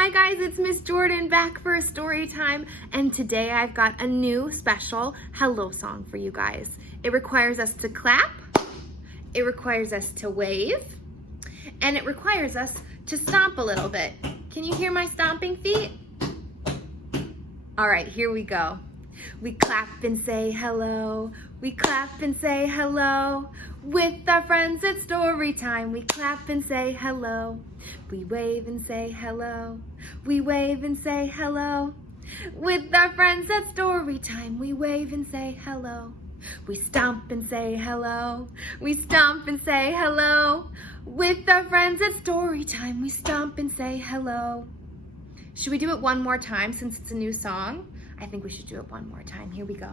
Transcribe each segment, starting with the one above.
Hi guys, it's Miss Jordan back for a story time, and today I've got a new special hello song for you guys. It requires us to clap, it requires us to wave, and it requires us to stomp a little bit. Can you hear my stomping feet? All right, here we go. We clap and say hello, we clap and say hello. With our friends at story time, we clap and say hello. We wave and say hello, we wave and say hello. With our friends at story time, we wave and say hello. We stomp and say hello, we stomp and say hello. With our friends at story time, we stomp and say hello. Should we do it one more time since it's a new song? I think we should do it one more time. Here we go.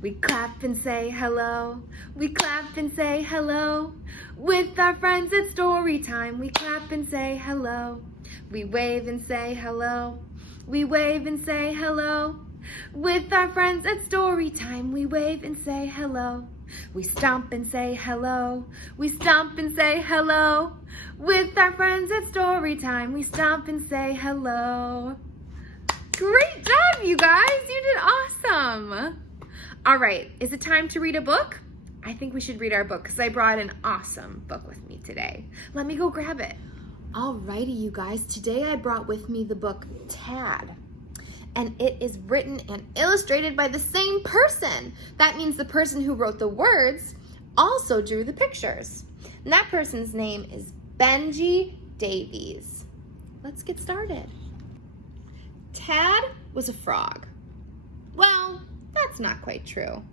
We clap and say hello, we clap and say hello. With our friends at story time, we clap and say hello. We wave and say hello, we wave and say hello. With our friends at story time, we wave and say hello. We stomp and say hello, we stomp and say hello. With our friends at story time, we stomp and say hello. Great job, you guys. You did awesome. All right, is it time to read a book? I think we should read our book because I brought an awesome book with me today. Let me go grab it. Alrighty, you guys. Today I brought with me the book Tad. And it is written and illustrated by the same person. That means the person who wrote the words also drew the pictures. And that person's name is Benji Davies. Let's get started. Tad was a frog. Well, that's not quite true.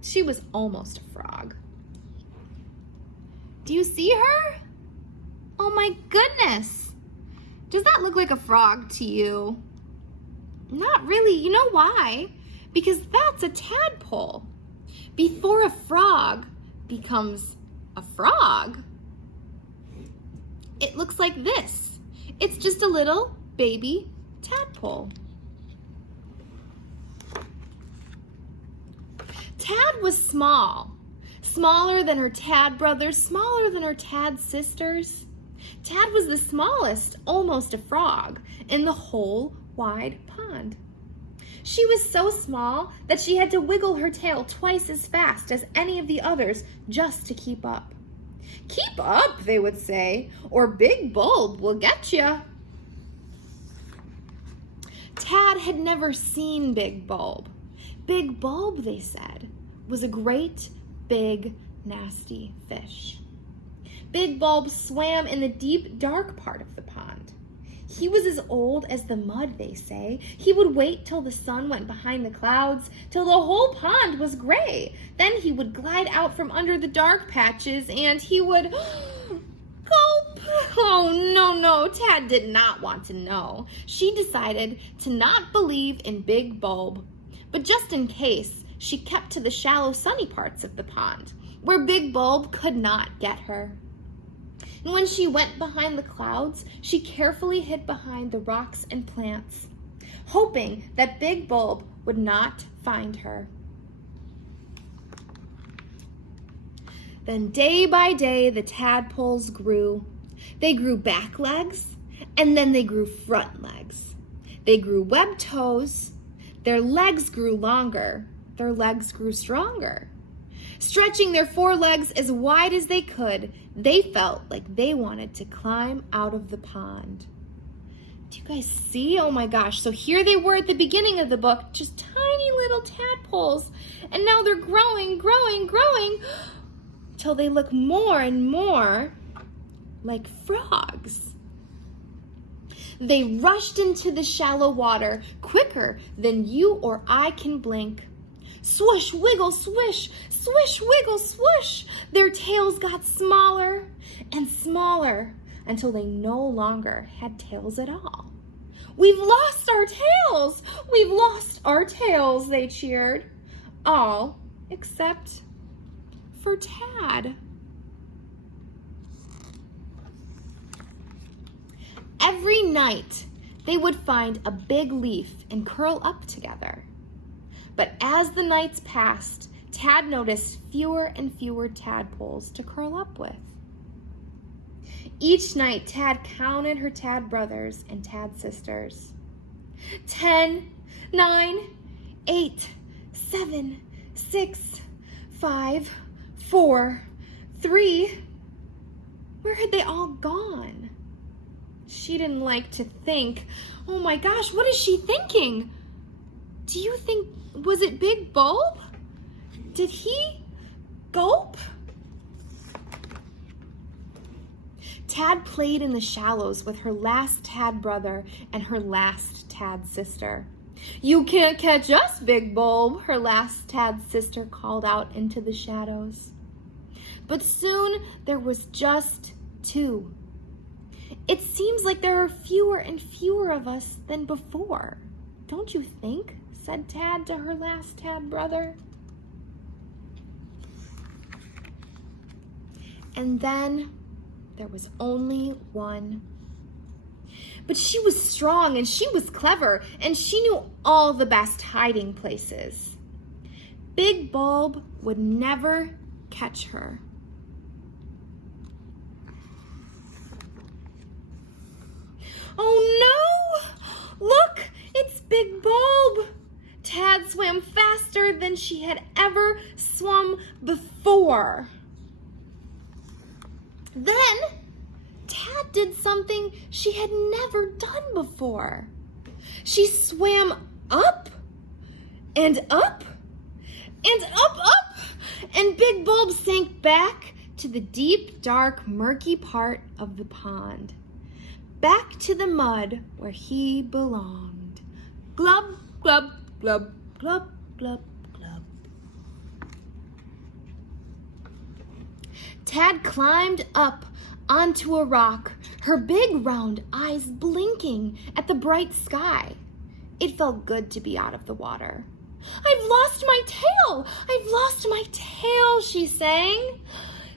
She was almost a frog. Do you see her? Oh my goodness. Does that look like a frog to you? Not really. You know why? Because that's a tadpole. Before a frog becomes a frog, it looks like this. It's just a little baby tadpole. Tad was small, smaller than her tad brothers, smaller than her tad sisters. Tad was the smallest, almost a frog, in the whole wide pond. She was so small that she had to wiggle her tail twice as fast as any of the others just to keep up. "Keep up," they would say, "or Big Bulb will get ya." Tad had never seen Big Bulb. Big Bulb, they said, was a great, big, nasty fish. Big Bulb swam in the deep, dark part of the pond. He was as old as the mud, they say. He would wait till the sun went behind the clouds, till the whole pond was gray. Then he would glide out from under the dark patches and he would gulp. Oh, no, Tad did not want to know. She decided to not believe in Big Bulb. But just in case, she kept to the shallow, sunny parts of the pond, where Big Bulb could not get her. And when she went behind the clouds, she carefully hid behind the rocks and plants, hoping that Big Bulb would not find her. Then day by day, the tadpoles grew. They grew back legs, and then they grew front legs. They grew webbed toes. Their legs grew longer. Their legs grew stronger. Stretching their forelegs as wide as they could, they felt like they wanted to climb out of the pond. Do you guys see? Oh my gosh. So here they were at the beginning of the book, just tiny little tadpoles. And now they're growing, till they look more and more like frogs. They rushed into the shallow water quicker than you or I can blink. Swoosh, wiggle, swish, swish, wiggle, swoosh. Their tails got smaller and smaller until they no longer had tails at all. "We've lost our tails! We've lost our tails!" they cheered. All except for Tad. Every night, they would find a big leaf and curl up together. But as the nights passed, Tad noticed fewer and fewer tadpoles to curl up with. Each night, Tad counted her tad brothers and tad sisters. 10, 9, 8, 7, 6, 5, 4, 3. Where had they all gone? She didn't like to think. Oh my gosh, what is she thinking? Do you think, was it Big Bulb? Did he gulp? Tad played in the shallows with her last tad brother and her last tad sister. "You can't catch us, Big Bulb," her last tad sister called out into the shadows. But soon there was just 2. "It seems like there are fewer and fewer of us than before, don't you think?" said Tad to her last tad brother. And then there was only one. But she was strong and she was clever and she knew all the best hiding places. Big Bulb would never catch her. "Oh no! Look, it's Big Bulb!" Tad swam faster than she had ever swum before. Then Tad did something she had never done before. She swam up and up and up, and Big Bulb sank back to the deep, dark, murky part of the pond. Back to the mud where he belonged. Glub, glub, glub, glub, glub, glub. Tad climbed up onto a rock, her big round eyes blinking at the bright sky. It felt good to be out of the water. "I've lost my tail! I've lost my tail," she sang.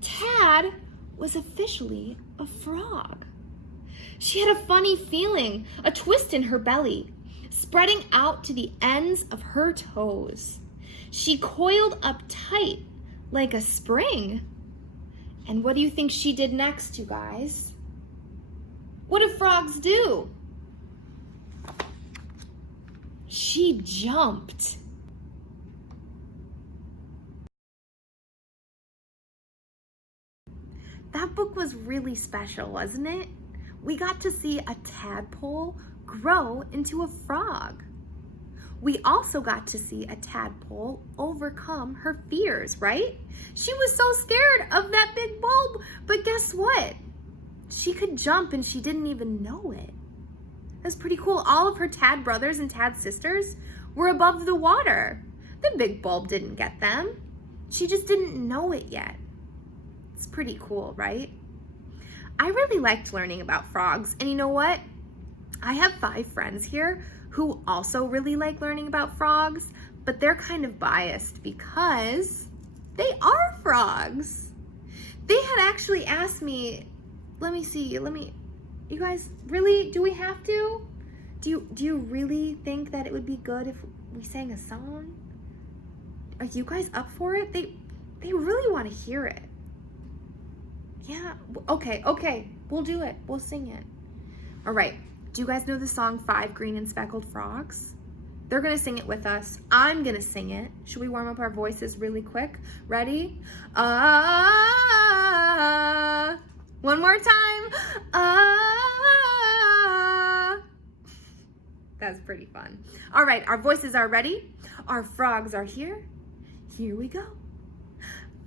Tad was officially a frog. She had a funny feeling, a twist in her belly, spreading out to the ends of her toes. She coiled up tight like a spring. And what do you think she did next, you guys? What do frogs do? She jumped. That book was really special, wasn't it? We got to see a tadpole grow into a frog. We also got to see a tadpole overcome her fears, right? She was so scared of that Big Bulb, but guess what? She could jump and she didn't even know it. That's pretty cool. All of her tad brothers and tad sisters were above the water. The Big Bulb didn't get them. She just didn't know it yet. It's pretty cool, right? I really liked learning about frogs, and you know what? I have 5 friends here who also really like learning about frogs, but they're kind of biased because they are frogs. They had actually asked me, you guys, really, do we have to? Do you really think that it would be good if we sang a song? Are you guys up for it? They really want to hear it. Yeah, okay, we'll do it. We'll sing it. All right. Do you guys know the song 5 Green and Speckled Frogs? They're going to sing it with us. I'm going to sing it. Should we warm up our voices really quick? Ready? One more time. That's pretty fun. All right, our voices are ready. Our frogs are here. Here we go.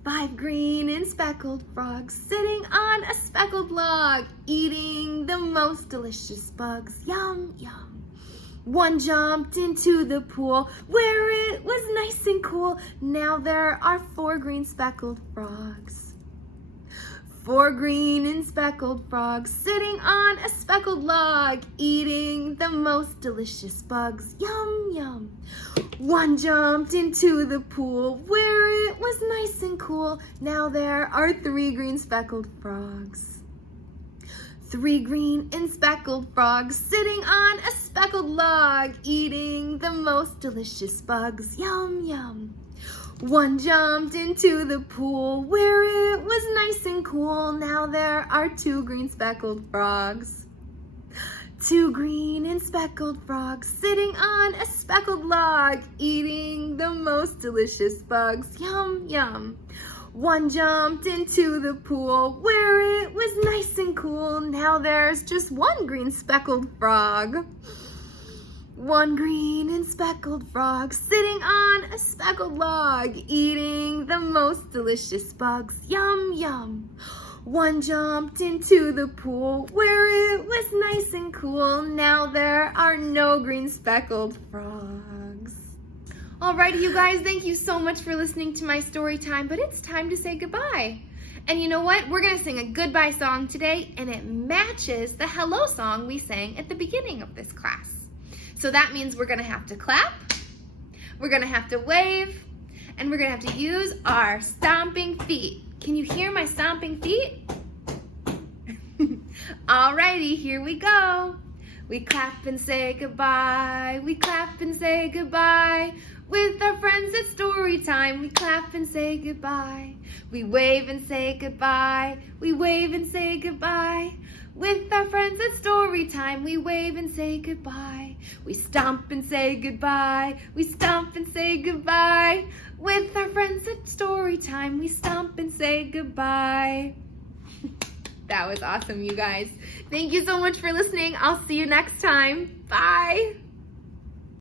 5 green and speckled frogs sitting on a speckled log, eating the most delicious bugs. Yum, yum. One jumped into the pool where it was nice and cool. Now there are 4 green speckled frogs. 4 green and speckled frogs sitting on a speckled log, eating the most delicious bugs. Yum, yum. One jumped into the pool where it was nice and cool. Now there are 3 green speckled frogs. 3 green and speckled frogs sitting on a speckled log, eating the most delicious bugs. Yum, yum. One jumped into the pool where it was nice and cool. Now there are two green speckled frogs. Two green and speckled frogs sitting on a speckled log, eating the most delicious bugs. Yum, yum. One jumped into the pool where it was nice and cool. Now there's just one green speckled frog. One green and speckled frog sitting on a speckled log, eating the most delicious bugs. Yum, yum. One jumped into the pool where it was nice and cool. Now there are no green speckled frogs. Alrighty, you guys, thank you so much for listening to my story time, but it's time to say goodbye. And you know what? We're gonna sing a goodbye song today, and it matches the hello song we sang at the beginning of this class. So that means we're gonna have to clap, we're gonna have to wave, and we're gonna have to use our stomping feet. Can you hear my stomping feet? Alrighty, here we go. We clap and say goodbye, we clap and say goodbye. With our friends at story time, we clap and say goodbye. We wave and say goodbye, we wave and say goodbye. With our friends at story time, we wave and say goodbye. We stomp and say goodbye, we stomp and say goodbye. With our friends at story time, we stomp and say goodbye. That was awesome, you guys. Thank you so much for listening. I'll see you next time. Bye.